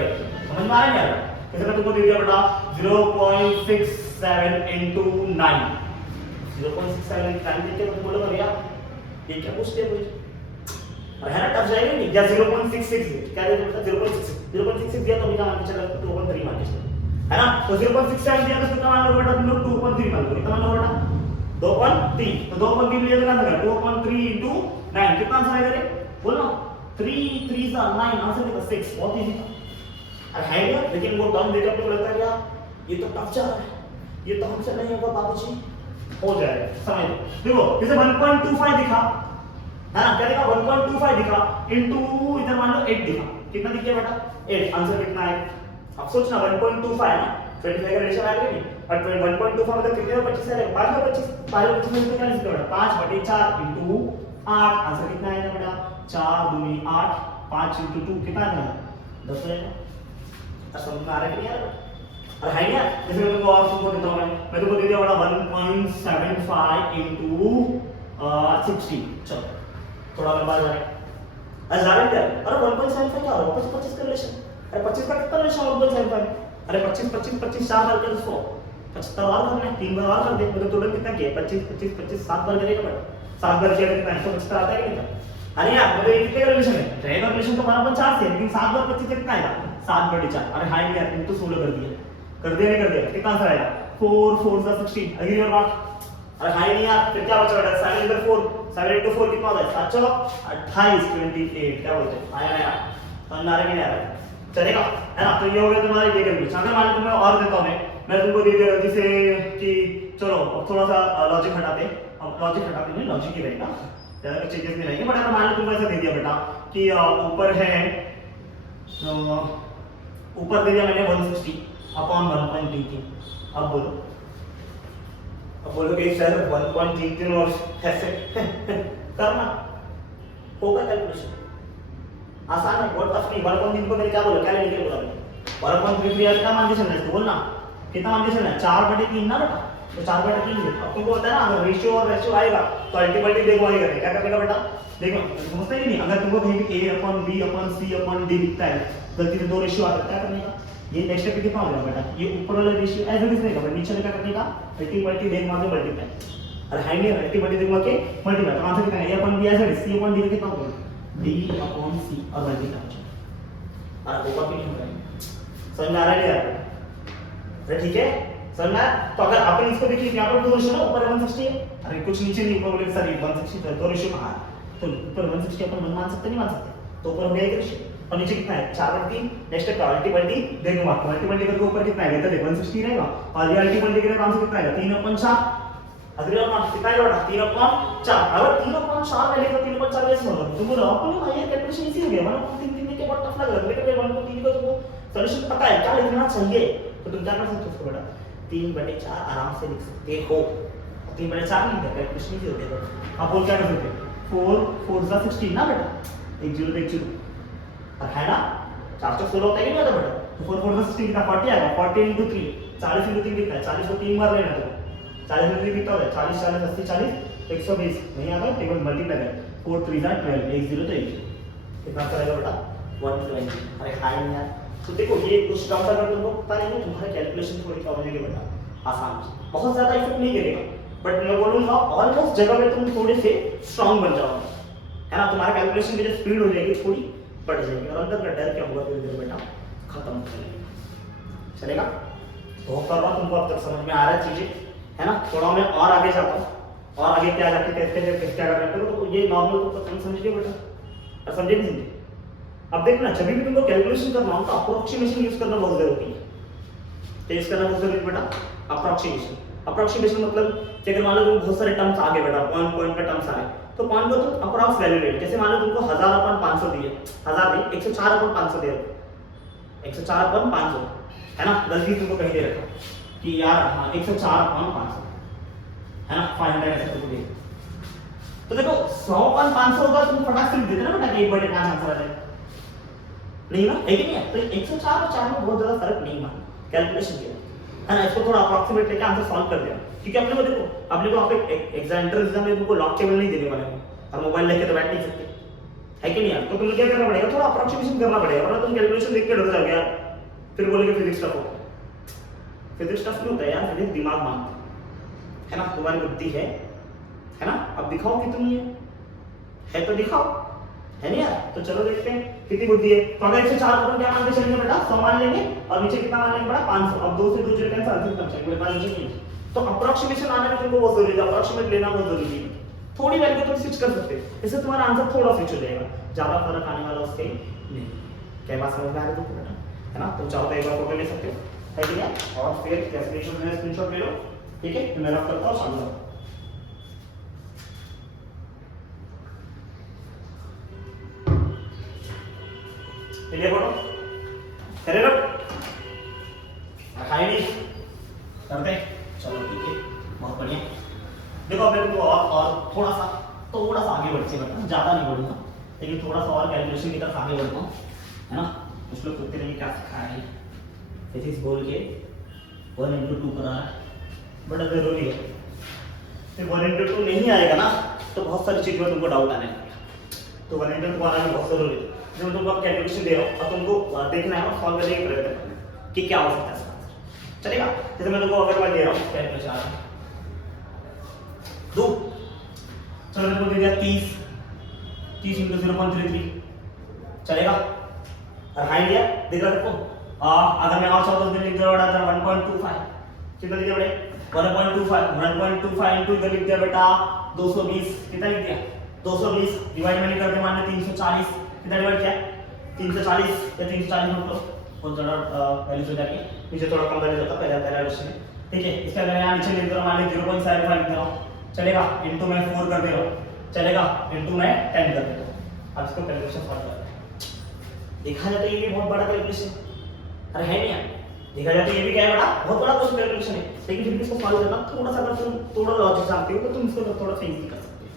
समझ में आ रहा है यार? जैसे मैं तुमको दे दिया बेटा 0.67 into 9, 0.67 into 9 देख के तुम बोलोगे भैया ये क्या पूछते हैं कुछ, और है ना टफ जाएगा नहीं, या 0.66 क्या दे बेटा, 0.66 दिया तो बिना मान के चला 2.3 मान के चला, है ना, तो 0.67 दिया तो कितना मान लो बेटा तुम लोग 2.3 मान लो, कितना मान लो बेटा 2.3, तो 2.3 लिया तो कितना आएगा 2.3 into 9 कितना आंसर आएगा रे, बोलो 3 3 9 आंसर निकला 6, बहुत इजी था, अरे है ना, लेकिन वो टर्म देकर आपको लगता है यार ये तो टफ जा रहा है, ये तो हमसे नहीं होगा बाबूजी, हो जाएगा समझ लो। देखो जैसे 1.25 दिखा है ना, क्या दिखा 1.25 दिखा इनटू इधर मान लो 8 दिखा, कितना दिख गया बेटा 8, आंसर कितना है? अब सोचना 1.25 है ना, 25 का रेशियो आएगा नहीं, और 1.25 मतलब कितने में 25 आएगा, 5 में 25, 5 में 25 में क्या लिखते बेटा 5/4 इनटू 8, आंसर कितना आएगा बेटा 4 दूनी 8, 5 इनटू 2 कितना आएगा 10 आएगा। अब समझ में आ रहा है कि नहीं आ रहा? और है क्या? जैसे मैं तुमको और तुमको देता हूं, मैं तुमको दे दिया बड़ा 1.75 into 60, चलो थोड़ा लंबा जा रहा है, आज जा रहा है क्या? अरे 1.75 क्या होगा 25 का रिलेशन, अरे 25 का कितना रिलेशन 1.75, अरे 25 25 25 4 बार कर उसको 75 और करना है, 3 बार और कर दे, मतलब टोटल कितना किया 25 25 25 7 बार करेगा बेटा, 7 बार किया कितना 175 आता है कि नहीं? अरे यार मतलब ये कितने का रिलेशन है, ट्रेन का रिलेशन तो 12.4 से, लेकिन 7 बार 25 कितना आएगा 7/4, अरे हाई यार तुम तो 16 कर दिया, कर दिया नहीं कर दिया, कितना आंसर आएगा 4 4 16, एग्री और नॉट? अरे हाई नहीं यार, फिर क्या बचा बेटा 7 into 4, 7 into 4 कितना होता है 7 चलो 28 28, क्या बोलते हैं आया ना, समझ आ रहा है कि नहीं आ रहा है? चलेगा है ना, तो ये हो गया तुम्हारा ये कैलकुलेशन। अगर मान लो तुम्हें और देता हूं मैं तुमको दे दिया गलती से कि चलो अब थोड़ा सा लॉजिक हटाते, अब लॉजिक हटाते नहीं, लॉजिक ही रहेगा, ज्यादा चेंजेस नहीं रहेंगे, बट अगर मान लो तुमको ऐसा दे दिया बेटा कि ऊपर है ऊपर दे दिया मैंने 160 अपॉन 1.33, अब बोलो कि सर 1.33 और कैसे करना होगा कैलकुलेशन, आसान है बहुत टफ नहीं। 1.33 को मैंने क्या बोला, क्या लेने के बोला 1.33 यार क्या मान के चलना है इसको, बोलना कितना मान के चलना है 4/3 ना बेटा, तो 4/3 है। अब तुमको पता है ना अगर रेशियो और रेशियो आएगा तो अल्टीमेटली देखो आएगा क्या करने का बेटा, देखो समझते ही नहीं, अगर तुमको कहीं भी A/B/C/D दिखता है गलती से 2 रेशियो आता है क्या करने का, ये नेक्स्ट स्टेप कितना हो जाएगा बेटा, ये ऊपर वाला रेशियो एज इट इज रहेगा, बट नीचे क्या करने का अल्टीमेटली देख मार के मल्टीप्लाई, अरे हाई नहीं अल्टीमेटली देख मार के मल्टीप्लाई, तो आंसर कितना है A/B as it is C/D में कितना होगा D/C और मल्टीप्लाई, अरे ऊपर भी नहीं होगा, समझ में आ रहा है यार? अरे ठीक है समझ में? तो अगर अपन इसको देखिए यहाँ पर 2 रेशियो ना, ऊपर 160 है, अरे कुछ नीचे नहीं ऊपर बोले सर 160 तो 2 रेशियो कहां है, तो ऊपर 160 अपन मान सकते नहीं मान सकते, तो ऊपर हो गया 1 रेशियो और नीचे कितना है 4/3, नेक्स्ट है अल्टीमेटली देखो मार्क मल्टीप्लाई करके ऊपर कितना आएगा, तो 160 रहेगा और ये अल्टीमेटली करेगा आंसर कितना आएगा 3/4, अगर आप मार्क कितना आएगा 3/4, अगर 3/4 में लेकर 3/4 कैसे होगा, तो बोलो अपन ये कैलकुलेशन इजी हो गया, 1.33 के बहुत टफ लग रहा है, लेकिन 1.3 को तुमको सोल्यूशन पता है क्या लिखना चाहिए, तो तुम क्या कर सकते हो उसको बेटा 3/4 आराम से लिख सकते हो। 3/4 नहीं लिखा कैलकुलेशन नहीं होती है। आप बोल क्या कर सकते हो 4 4 सा 16 ना बेटा, 1 0 1 0 और है ना 4 से 16 होता है कि नहीं होता बेटा, तो 4 4 सा 16 कितना 40 आएगा, 40 × 3 40 × 3 कितना है, 40 को 3 बार लेना है, 40 × 3 कितना होता है 40 40 80 40 120 नहीं आता, टेबल मल्टीप्लाई कर 4 3 = 12 1 0 तो 1 कितना करेगा बेटा 120। अरे हां यार, तो देखो ये कुछ टर्म्स अगर तुमको पता नहीं है तुम्हारे कैलकुलेशन थोड़ी क्या हो जाएगी बेटा आसान, बहुत ज्यादा इफेक्ट नहीं करेगा, बट मैं बोलूंगा ऑलमोस्ट जगह में तुम थोड़े से स्ट्रांग बन जाओगे, है ना, तुम्हारा कैलकुलेशन की जो स्पीड हो जाएगी थोड़ी बढ़ जाएगी, और अंदर का डर क्या होगा धीरे धीरे बेटा खत्म हो जाएगा। चलेगा, तो होप कर रहा हूं तुमको अब तक समझ में आ रहा है चीजें, है ना। थोड़ा मैं और आगे जाता हूं, और आगे क्या जाके कैसे क्या कर रहे हो, तो ये नॉर्मल तो तुम समझिए बेटा, और समझे नहीं समझे। अब देखना जब भी तुमको कैलकुलेशन करना हो तो अप्रोक्सीमेशन यूज करना बहुत जरूरी है, तेज करना बहुत जरूरी है बेटा अप्रोक्सीमेशन। अप्रोक्सीमेशन मतलब कि अगर मान लो तुम बहुत सारे टर्म्स आ गए बेटा, पॉइंट का टर्म्स आ गए, तो पॉइंट को तुम अप्रॉक्स वैल्यू ले लो। जैसे मान लो तुमको 1000/500 दिए, 1000 नहीं 104/500 दे रहे, 104/500 है ना, गलती तुमको कहीं दे रखा कि यार हाँ 104/500 है ना, 500 ऐसे तुमको दे, तो देखो 100/500 होगा तुम फटाक से लिख देते ना बेटा कि 1/5 आंसर आ जाएगा, नहीं ना, है कि नहीं है। तो 104 और 4 में बहुत ज्यादा फर्क नहीं माना कैलकुलेशन के, है ना, इसको थोड़ा अप्रॉक्सीमेट लेके आंसर सॉल्व कर दिया, क्योंकि अपने को देखो अपने को आप एक एग्जाम में तुमको लॉक टेबल नहीं देने वाले हो, और मोबाइल लेके तो बैठ नहीं सकते, है कि नहीं है, तो तुम्हें क्या करना पड़ेगा थोड़ा अप्रोक्सीमेशन करना पड़ेगा, वरना तुम कैलकुलेशन देख के डर जाओगे यार, फिर बोलेंगे फिजिक्स टफ होता है। फिजिक्स टफ नहीं होता है यार, फिजिक्स दिमाग मांगता है ना, तुम्हारी बुद्धि है ना, अब दिखाओ कि तुम ये है तो दिखाओ, है नहीं यार। तो चलो देखते हैं कितनी बुद्धि है। तो अगर 104 को क्या मान के चलेंगे बेटा 100 मान लेंगे, और नीचे कितना मान लेंगे बेटा 500। अब 2 से 2 जीरो कैंसिल, आंसर कम चाहिए मेरे पास नीचे नहीं, तो अप्रोक्सीमेशन आने में तुमको बहुत जरूरी है, अप्रोक्सीमेट लेना बहुत जरूरी है। थोड़ी वैल्यू तुम स्विच कर सकते हो, इससे तुम्हारा आंसर थोड़ा स्विच हो जाएगा, ज्यादा फर्क आने वाला उससे नहीं। क्या बात समझ में आ रही है बेटा, है ना। तुम चाहो तो एक बार फोटो ले सकते हो, है कि नहीं, और फिर कैलकुलेशन में स्क्रीनशॉट ले लो, ठीक है। तो मैं रख करता हूं सामने, ले फोटो करे लो खाई नहीं करते, चलो ठीक है बहुत बढ़िया। देखो अब मैं और थोड़ा सा आगे बढ़ते हैं, ज्यादा नहीं बढ़ूंगा, लेकिन थोड़ा सा और कैलकुलेशन की तरफ आगे बढ़ता हूँ, है ना। कुछ लोग पूछते नहीं क्या सिखाया है, फिजिक्स बोल के 1 × 2 करा है, बड़ा जरूरी है, फिर 1 × 2 नहीं आएगा ना तो बहुत सारी चीजों में तुमको डाउट आने लगेगा, तो 1 × 2 आना भी बहुत जरूरी है। जो तुमको अब कैलकुलेशन दे रहा हूँ और तुमको देखना है और सॉल्व करने की प्रयत्न करना है कि क्या हो सकता है इसका आंसर, चलेगा। जैसे मैं तुमको अगर मैं दे रहा हूँ कैलकुलेशन आ दो, चलो मैं तुमको दे दिया 30 × 0.33, चलेगा। और हाई दिया देख रहा देखो, अगर मैं और चाहता हूं तो लिख दिया बेटा 1.25, कितना लिख दिया बेटा 1.25 इनटू इधर लिख दिया बेटा 220, कितना लिख दिया 220, डिवाइड में करके मान लो 340, कितना डिवाइड किया 340 या 340 मतलब बहुत ज्यादा वैल्यू हो जाती है, नीचे थोड़ा कम वैल्यू होता है पहला क्वेश्चन में, ठीक है। इसका अगर यहां नीचे लिख दो मान लो 0.75 लिख दो, चलेगा, इनटू मैं 4 कर दे रहा हूं, चलेगा, इनटू मैं 10 कर दे रहा हूं। अब इसको कैलकुलेशन सॉल्व करते हैं, देखा जाए तो ये भी बहुत बड़ा कैलकुलेशन, अरे है नहीं यार, देखा जाए तो ये भी क्या है बड़ा बहुत बड़ा क्वेश्चन कैलकुलेशन है, लेकिन फिर भी इसको सॉल्व करना थोड़ा सा, अगर तुम थोड़ा लॉजिक जानते हो तो तुम इसको थोड़ा सा इजी कर सकते हो।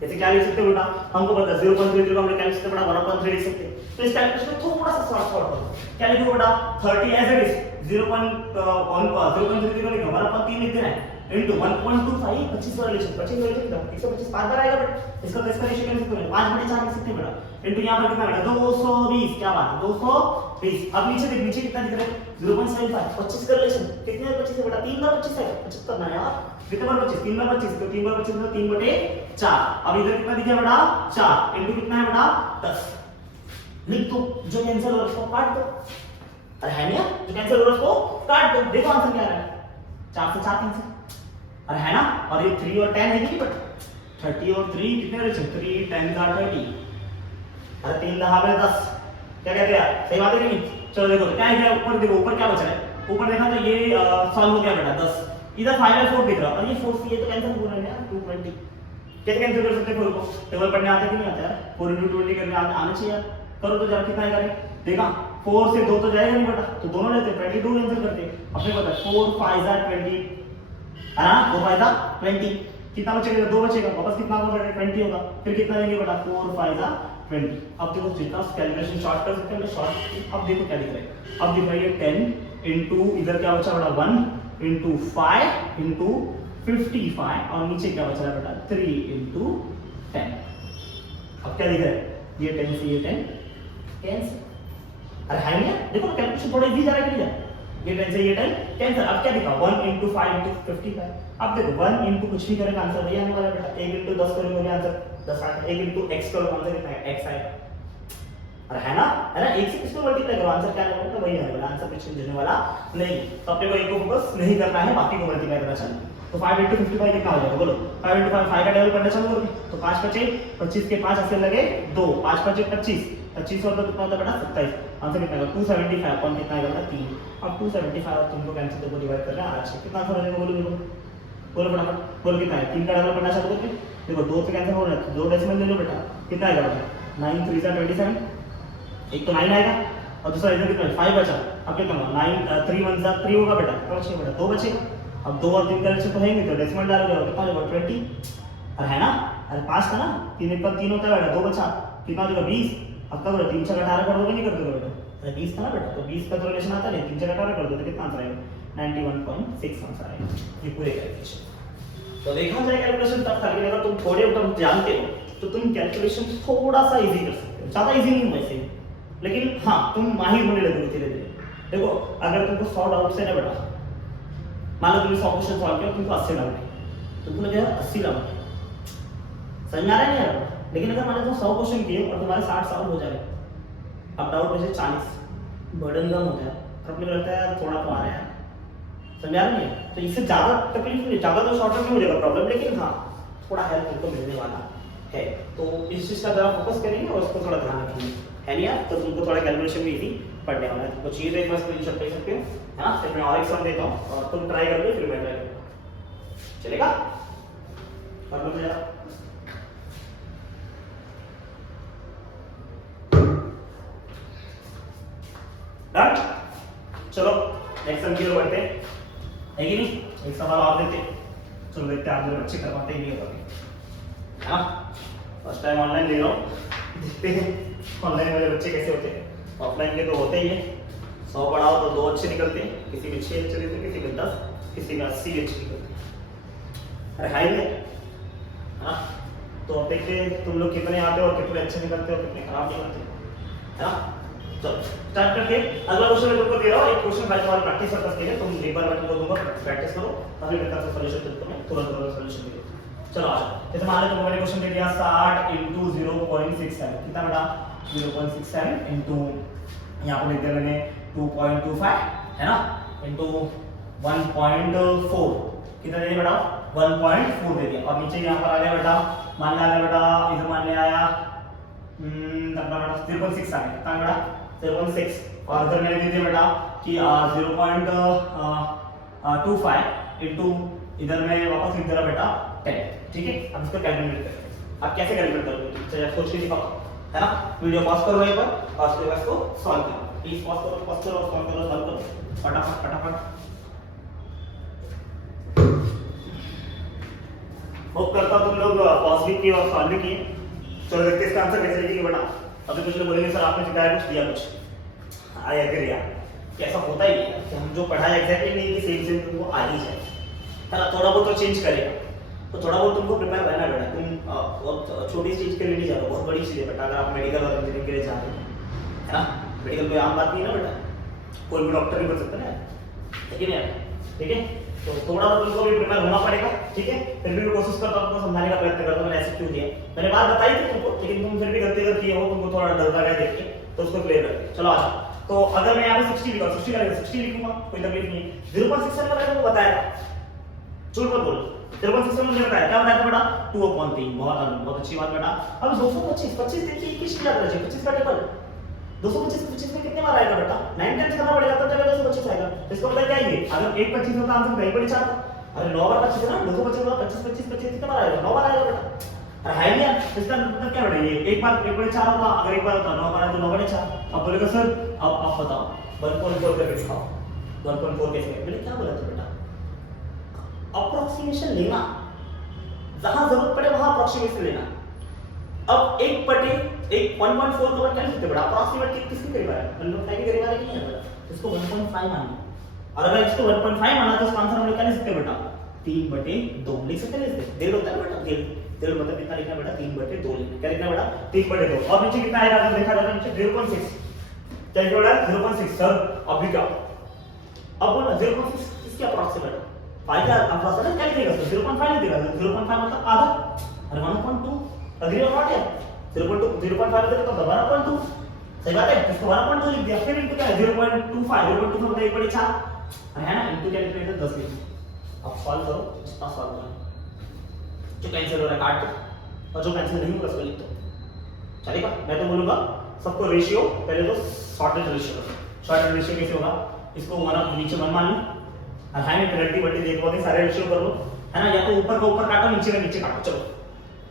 जैसे क्या लिख सकते हो बेटा, हमको पता 0.33 को हमने क्या लिख सकते हैं बेटा 1.3 लिख सकते हैं, तो इस कैलकुलेशन को थोड़ा सा सॉल्व करो, क्या लिखो बेटा 30 एज इट इज 0.33 को लिखो 1.3 लिख देना है इनटू 1.25 25 वाला लिख सकते हैं, 125 5 बार आएगा बेटा, इसका तो इसका रेशियो कैसे करें 5/4 लिख सकते हैं बेटा, इनटू यहां पर कितना बेटा 220, क्या बात है 220। अब नीचे देख, नीचे कितना दिख रहा है 0.75, 25 का रिलेशन कितने 25 है बेटा 3 बार 25 है, 75 ना यार, कितने बार 25 3 बार 25, तो 3 बार 25 तो 3/4। अब इधर कितना दिखा बेटा 4 इनटू कितना है बेटा 10, लिख दो, जो कैंसिल हो रहा है उसको काट दो, अरे है ना, जो कैंसिल हो रहा है उसको काट दो, देखो आंसर क्या आ रहा है 4 से 4 कैंसिल, अरे है ना। और ये 3 और 10 है कि बट 30 और 3 कितने बचे 3 10 का 30, अरे 3 दहा में 10, क्या कहते हैं यार, सही बात है कि नहीं। चलो देखो क्या है, ऊपर देखो ऊपर क्या बचा है, ऊपर देखा तो ये सॉल्व हो गया बेटा 10, इधर 5/4 दिख रहा और ये 4 से ये तो कैंसिल हो रहा है यार 220, कैसे कैंसिल कर सकते हैं 4 को, टेबल पढ़ने आते कि नहीं आता यार, 4 × 20 करने आना चाहिए यार, करो तो जरा कितना आएगा देखा 4 से 2 तो जाएगा नहीं बेटा, तो दोनों लेते 22 आंसर करते। अपने पता 4 5 20 है ना, 4 5 20, कितना बचेगा, 2 बचेगा, वापस कितना होगा, 20 होगा, फिर कितना लेंगे बेटा, 4 5 20। अब देखो जितना कैलकुलेशन शॉर्ट कर सकते हैं शॉर्ट। अब देखो क्या दिख रहा है, अब दिख रहा है 10 इनटू इधर क्या बचा बेटा 1 इनटू 5 इनटू 55 और नीचे क्या बचा है बेटा 3 इनटू 10। अब क्या दिख रहा है, ये 10 से ये 10 कैंसिल। अरे है नहीं, देखो कैलकुलेशन थोड़ा इजी जा रहा है कि नहीं जा रहा, ये 10 से ये 10 कैंसिल। अब क्या दिखा 1 इनटू 5 इनटू 55। अब देखो 1 इनटू कुछ भी करेगा आंसर वही आने वाला है बेटा, 1 इनटू 10 करोगे आंसर 10 आएगा, 1 इनटू x करोगे आंसर कितना है x आएगा। अरे है ना, 1 से किसको मल्टीप्लाई करो आंसर क्या आएगा, वही आने वाला, आंसर कुछ चेंज होने वाला नहीं। तो अपने को एक को फोकस नहीं करना है, बाकी को मल्टीप्लाई करना चाहिए। तो 5 इनटू 55 कितना हो जाएगा बोलो, 5 इनटू 5 का टेबल पढ़ना चालू करोगे तो 5 बचे 25 के 5 ऐसे लगे 2, 5 बचे 25, 25 और तो कितना होता है बेटा 27, आंसर कितना आएगा 275 कौन कितना आएगा बेटा 3। अब 275 और तुमको कैंसिल को डिवाइड करना है 8 से, कितना आंसर आ जाएगा बोलो, बोलो फटाफट बोलो कितना है, 3 का टेबल पढ़ना चालू करके देखो 2 से कैंसिल हो रहा है, 2 डेसिमल ले लो बेटा, कितना आएगा बेटा 9 3 जा 27, एक तो 9 आएगा और दूसरा इधर कितना 5 बचा। अब कितना 9 3 1 जा 3 होगा बेटा, कितना बचेगा बेटा 2 बचेगा। अब 2 और 3 का रेशियो तो है नहीं, तो डेसिमल डालोगे और कितना होगा 20। और है ना, अरे 5 था ना, 3 एक पर 3 होता है बेटा, 2 बचा, कितना हो जाएगा 20। अब क्या करो 3 से 18 कर दोगे नहीं कर दोगे बेटा, अरे 20 था ना बेटा, तो 20 का तो रिलेशन आता नहीं, 3 से 18 कर दो तो कितना आंसर आएगा 91.6 आंसर आएगा, ये पूरे कैलकुलेशन। तो देखा जाए कैलकुलेशन तब था, लेकिन अगर तुम थोड़े टर्म जानते हो तो तुम कैलकुलेशन थोड़ा सा इजी कर सकते हो, ज्यादा इजी नहीं वैसे, लेकिन हाँ तुम माहिर होने लगोगे धीरे धीरे। देखो अगर तुमको 100 डाउट से ना बेटा, मान लो तुमने 100 क्वेश्चन सॉल्व किया, तुमको 80 डाउट है, तुमको लगे 80 डाउट समझ आ रहा है नहीं आ रहा, लेकिन अगर मान लो तुम 100 क्वेश्चन किए और तुम्हारे 60 सॉल्व हो जाए, अब डाउट में से 40, बर्डन कम हो गया, अब मुझे लगता है थोड़ा तो आ रहा है, समझ आ रहा नहीं है, तो इससे ज्यादा तकलीफ नहीं, ज्यादा तो शॉर्ट टर्म में हो जाएगा प्रॉब्लम, लेकिन हाँ थोड़ा हेल्प तुमको मिलने वाला है। तो इस चीज का जरा फोकस करेंगे और उसको थोड़ा ध्यान रखेंगे, है नहीं यार, तो तुमको थोड़ा कैलकुलेशन भी इजी पढ़ने वाला है। तो चाहिए तो एक बार स्क्रीनशॉट ले सकते हो, है ना, फिर मैं और एक सम देता हूँ और तुम ट्राई करोगे फिर मैं ट्राई करूँगा, चलेगा कर लो जरा। डन, चलो नेक्स्ट सम की ओर बढ़ते हैं, है कि नहीं, एक सवाल और देते हैं, चलो देखते हैं आप लोग अच्छे कर पाते हैं नहीं होते, है ना, फर्स्ट टाइम ऑनलाइन ले रहा हूँ, देखते हैं ऑनलाइन वाले बच्चे कैसे होते हैं, ऑफलाइन के तो होते ही है, 100 पढ़ाओ तो 2 अच्छे निकलते हैं, किसी में 6 अच्छे निकलते हैं, किसी में 10, किसी में 80 अच्छे निकलते हैं। अरे हाई है, हाँ, तो अब देखते हैं तुम लोग कितने आते हो और कितने अच्छे निकलते हो, कितने खराब निकलते हो, है ना। चलो स्टार्ट करते हैं। अगला क्वेश्चन मैं तुमको दे रहा हूँ, एक क्वेश्चन भाई तुम्हारी प्रैक्टिस पर्पस के लिए, तुम एक बार मैं तुमको दूंगा, प्रैक्टिस करो, अभी मैं तरफ से सॉल्यूशन देता हूं, तुरंत सॉल्यूशन दे दो। चलो आ जाओ, जैसे मान लो तुमको मैंने क्वेश्चन दे दिया 60 * 0.67, कितना बेटा 0.67 इनटू यहां पर लिख दिया मैंने 2.25, है ना, इनटू 1.4, कितना दे दिया बेटा 1.4 दे दिया, और नीचे यहां पर आ गया बेटा, मान लिया बेटा, इधर मान लिया आया अपना बेटा 0.6 आ गया, कितना बेटा 0.6, और इधर मैंने दे दिया बेटा कि 0.25 इनटू इधर में वापस लिख दिया बेटा 10, ठीक है। अब इसको कैलकुलेट करते हैं, आप कैसे कैलकुलेट करोगे चलिए सोच के दिखाओ, है ना, वीडियो पॉज करो एक बार और उसके बाद इसको सॉल्व करो, प्लीज पॉज करो सॉल्व करो फटाफट फटाफट। होप करता हूं तुम लोग पॉज भी किए और सॉल्व भी किए। चलो देखते हैं इसका आंसर कैसे लिखेंगे बेटा। अभी कुछ लोग बोलेंगे सर आपने सिखाया कुछ दिया कुछ, आई एग्री यार, कैसा होता ही है कि हम जो पढ़ाया एग्जैक्टली नहीं कि सेम तुमको आ ही जाए, है ना, थोड़ा बहुत तो चेंज करेगा, तो थोड़ा बहुत तुमको प्रिपेयर रहना बेटा, तुम बहुत छोटी चीज के लिए नहीं जा रहे हो, बहुत बड़ी चीज है बेटा, अगर आप मेडिकल और इंजीनियरिंग के लिए जा रहे हो, है ना, मेडिकल कोई आम बात नहीं है ना बेटा, कोई भी डॉक्टर नहीं बन सकता ना, ठीक है यार, ठीक है, तो थोड़ा बहुत तुमको भी प्रिपेयर होना पड़ेगा, ठीक है। फिर भी कोशिश करता हूं आपको समझाने का प्रयत्न करता हूं, मैंने ऐसे क्यों दिया, मैंने बात बताई थी तुमको, लेकिन तुम फिर भी गलती कर किए हो, तुमको थोड़ा डर लगा है देख के, तो उसको क्लियर कर। चलो आ जाओ, तो अगर मैं यहाँ पे 60 लिखा 60 का 60 लिखूंगा कोई तकलीफ नहीं है। 0.67 का मैंने तुमको बताया था, झूठ मत बोलो, 0.67 मैंने बताया, क्या बताया था बेटा 2/3, बहुत अच्छी बात बेटा। अब 225 25 देखिए किस चीज याद रखिए, 25 का टेबल 225 में कितने बार आएगा बेटा, 9 10 करना पड़ेगा तब जाकर 225 आएगा, इसका मतलब क्या है, अगर 1 25 होता आंसर कहीं पर नहीं चाहता, अरे 9 बार 25 है ना, 225 होगा 25 25 25 कितने बार आएगा, 9 बार आएगा बेटा, अरे है नहीं यार, इसका मतलब क्या बढ़ेगी, एक बड़े 4 होगा, अगर एक बार होता 9 बना तो 9 बड़े 4। अब बोलेगा सर अब आप बताओ 1.4 करके दिखाओ, 1.4 कैसे? मैंने क्या बोला था बेटा, अप्रोक्सीमेशन लेना, जहां जरूरत पड़े वहां अप्रोक्सीमेशन लेना। अब 1/1.4 को क्या लिखते बेटा, अप्रोक्सीमेट किसके करीब है, 1.5 के करीब है कि नहीं है बेटा, इसको 1.5 मानना। और अगर इसको 1.5 माना तो इसका आंसर हम लोग क्या लिख सकते हैं बेटा, 3/2 लिख सकते हैं। डेढ़ होता है बेटा, डेढ़ मतलब कितना लिखना बेटा, 3/2 लिखना। क्या लिखना बेटा, 3/2। और नीचे कितना आएगा अगर देखा जाए, नीचे 0.6 क्या लिखा बेटा, 0.6। सर अभी क्या, अब बोला 0.6 इसके अप्रोक्सीमेट फायदा अप्रोक्सीमेट क्या लिखेगा, 0.5 लिखेगा। 0.5 मतलब आधा, और 1.2 अग्री और नॉट है। 0.5 तो 1.2 सही बात है, इसको 1.2 लिख दिया। फिर इनटू क्या है 0.25, 0.25 मतलब 1/4 है ना, इनटू क्या लिखना है 10 लिखना। अब सॉल्व करो, जितना सॉल्व करो, जो कैंसिल हो रहा है काट दो, और जो कैंसिल नहीं होगा उसको लिख दो, चलेगा। मैं तो बोलूंगा सबको रेशियो पहले तो शॉर्टेज रेशियो करो। शॉर्टेज रेशियो कैसे होगा, इसको 1 नीचे 1 मान लो, और हाई में पेनल्टी बल्टी देखो सारे रेशियो कर लो, है ना। या तो ऊपर का ऊपर काटो, नीचे का नीचे काटो।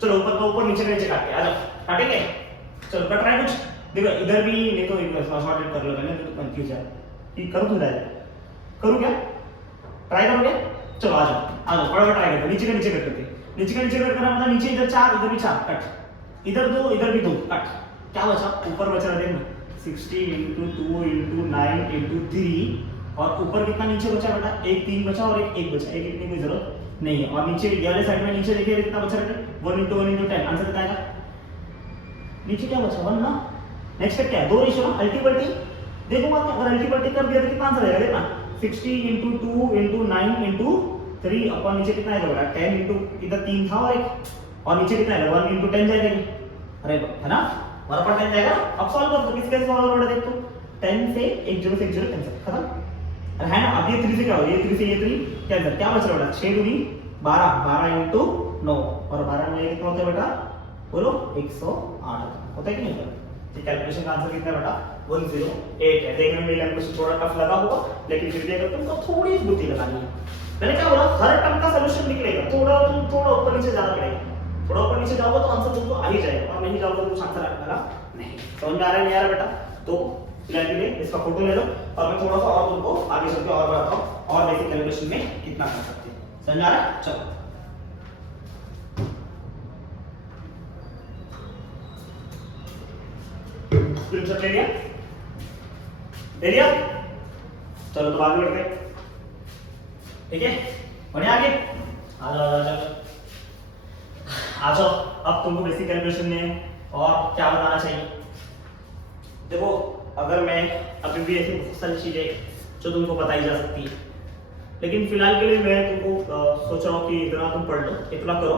चलो ऊपर का ऊपर, नीचे का नीचे काट के आ जाओ, काटेंगे। चलो कट रहा है कुछ, देखो इधर भी नहीं तो एक शॉर्टेज कर लो, मैंने तो कंफ्यूज है कि करूं तो जाए, करूं क्या, ट्राई करोगे। चलो आ जाओ फटाफट ट्राई करो। नीचे का नीचे कट करके, नीचे का नीचे कट करना मतलब नीचे इधर 4 इधर भी 4 कट, इधर 2 इधर भी 2 कट। क्या बचा, ऊपर बचा देखना 60 × 2 × 9 × 3, और ऊपर कितना नीचे बचा बेटा, एक 3 बचा और एक 1 बचा, एक लिखने की जरूरत नहीं है। और नीचे ये वाले साइड में नीचे देखिए कितना बचा बेटा, 1 × 1 × 10 आंसर कितना आएगा, नीचे क्या बचा 1 ना। नेक्स्ट क्या है, दो रेशियो ना, अल्टीपल्टी देखो मत, अगर अल्टीपल्टी कर दिया तो कितना आंसर आएगा देखना, 60 × 2 × 9 × 3 अपन नीचे कितना आएगा बेटा, 10 × इधर 3 था और एक, और नीचे कितना आएगा 1 × 10 जाएगा, अरे है ना 1 पर 10 जाएगा। अब सॉल्व कर दो, किसके सॉल्व हो रहा है देख तो, 10 से 1 0 से 1 0 कैंसिल खत्म, अरे है ना। अब ये 3 से क्या हो, ये 3 से ये 3 कैंसिल, क्या बच रहा बेटा 6 × 12 12 × 9, और 12 में कितना होता है बेटा, बोलो 108 होता है कि नहीं होता। ठीक, कैलकुलेशन का आंसर कितना है बेटा 108 है। देखने में मेरे कुछ थोड़ा टफ लगा होगा, लेकिन फिर भी अगर तुमको थोड़ी बुद्धि लगानी है, मैंने क्या बोला, हर टर्म का सॉल्यूशन निकलेगा, थोड़ा ऊपर नीचे जाना पड़ेगा, थोड़ा ऊपर नीचे जाओगे तो आंसर तुमको आ ही जाएगा, और नहीं जाओगे तो कुछ आंसर आएगा नहीं। समझ में आ रहा है नहीं आ रहा बेटा, तो फिलहाल के लिए इसका फोटो ले लो, और मैं थोड़ा सा और तुमको आगे चल के और बताता हूँ और बेसिक कैलकुलेशन में कितना कर सकते हैं। समझ आ रहा है, चलो स्क्रीनशॉट ले लिया, ले लिया। चलो तो आगे बढ़ते हैं, ठीक है बढ़िया। आगे आ जाओ आ जाओ। अब तुमको बेसिक कैलकुलेशन में और क्या बताना चाहिए, देखो अगर मैं अभी भी ऐसी बहुत सारी चीजें जो तुमको बताई जा सकती है, लेकिन फिलहाल के लिए मैं तुमको सोच रहा हूँ कि इतना तुम पढ़ लो, इतना करो,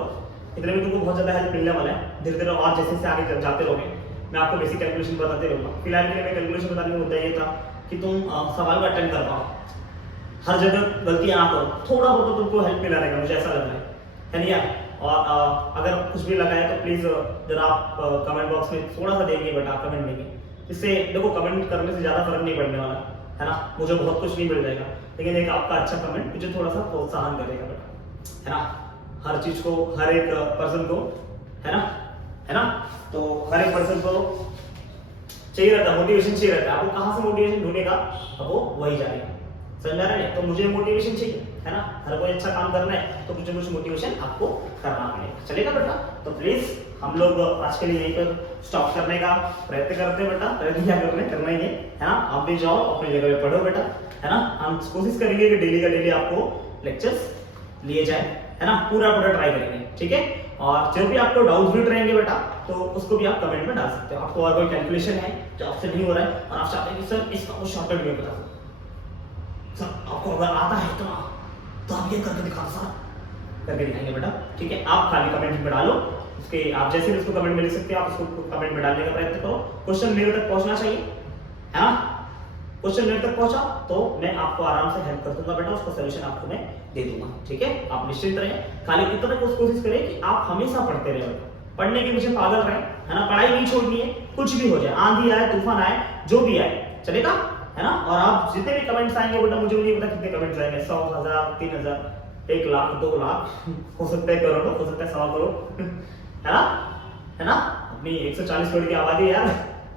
इतने में तुमको बहुत ज्यादा हेल्प मिलने वाला है। धीरे धीरे और जैसे से आगे जाते रहोगे मैं आपको बेसिक कैलकुलेशन बताते रहूंगा। फिलहाल के लिए मैं कैलकुलेशन बताने का मुद्दा ये था कि तुम सवाल को अटेंड कर पाओ, हर जगह गलतियां ना करो, थोड़ा बहुत तो तुमको हेल्प मिला रहेगा, मुझे ऐसा लग रहा है नहीं यार। और अगर कुछ भी लगा है तो प्लीज जरा आप कमेंट बॉक्स में थोड़ा सा देंगे बेटा, कमेंट देंगे। इससे देखो कमेंट करने से ज्यादा फर्क नहीं पड़ने वाला है ना, मुझे बहुत कुछ नहीं मिल जाएगा, लेकिन एक आपका अच्छा कमेंट मुझे थोड़ा सा प्रोत्साहन करेगा बेटा, है ना। हर चीज को, हर एक पर्सन को, है ना, तो हर एक पर्सन को चाहिए रहता है, मोटिवेशन चाहिए रहता है। आपको कहाँ से मोटिवेशन ढूंढेगा, अब वो वही जानेगा। समझ रहे हैं, तो मुझे मोटिवेशन चाहिए, है ना। हर कोई अच्छा काम करना है तो कुछ मोटिवेशन आपको करना पड़ेगा, चलेगा बेटा। तो प्लीज हम लोग आज के लिए यहीं पर स्टॉप करने का प्रयत्न करते हैं बेटा, प्रयत्न क्या करना ही है ना। आप भी जाओ अपनी जगह पे पढ़ो बेटा, है ना। हम कोशिश करेंगे कि डेली का डेली आपको लेक्चर्स लिए जाए, है ना, पूरा ट्राई करेंगे, ठीक है। और जो भी आपको डाउट्स भी रहेंगे बेटा तो उसको भी आप कमेंट में डाल सकते हो। आपको और कोई कैलकुलेशन है जो आपसे नहीं हो रहा है और आप चाहते हैं कि सर इसका कुछ शॉर्टकट में बता सर, आपको अगर आता है तो आप ये करके दिखा सर, करके दिखाएंगे बेटा, ठीक है। आप खाली कमेंट में डालो, उसके आप जैसे भी उसको कमेंट में लिख सकते हैं, आप उसको कमेंट में डालने का प्रयत्न करो। क्वेश्चन मेरे तक पहुंचना चाहिए, है ना। क्वेश्चन मेरे तक पहुंचा तो मैं आपको आराम से हेल्प कर दूंगा बेटा, उसका सलूशन आपको मैं दे दूंगा, ठीक है। आप निश्चिंत रहें, खाली इतना कोशिश करें कि आप हमेशा पढ़ते रहे, पढ़ने के पीछे पागल रहे, है ना। पढ़ाई नहीं छोड़नी है, कुछ भी हो जाए, आंधी आए तूफान आए जो भी आए चलेगा, है ना। और आप जितने भी कमेंट्स आएंगे बेटा, मुझे नहीं पता कितने कमेंट्स आएंगे, 100 1000 3000 1 लाख 2 लाख हो सकता है, करोड़ हो सकता है 100 करोड़ है ना? अपनी 140 करोड़ की आबादी है यार,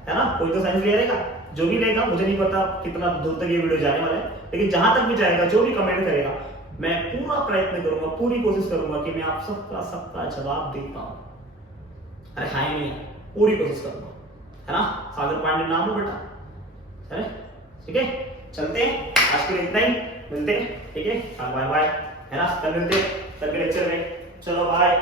है ना? कोई तो साइंस ले रहेगा, जो भी लेगा, मुझे नहीं पता कितना दूर तक ये वीडियो जाने वाला है, लेकिन जहां तक भी जाएगा, जो भी कमेंट करेगा, मैं पूरा प्रयत्न करूंगा, पूरी कोशिश करूंगा कि मैं आप सबका जवाब दे पाऊं। अरे हाँ ही नहीं, पूरी कोशिश करूंगा, है ना? सागर पांडे नाम है बेटा, है? ठीक है, चलते हैं, आज के लिए इतना ही, मिलते हैं, ठीक है, हाँ बाय बाय, है ना? कल मिलते हैं कल के लेक्चर में, चलो बाय।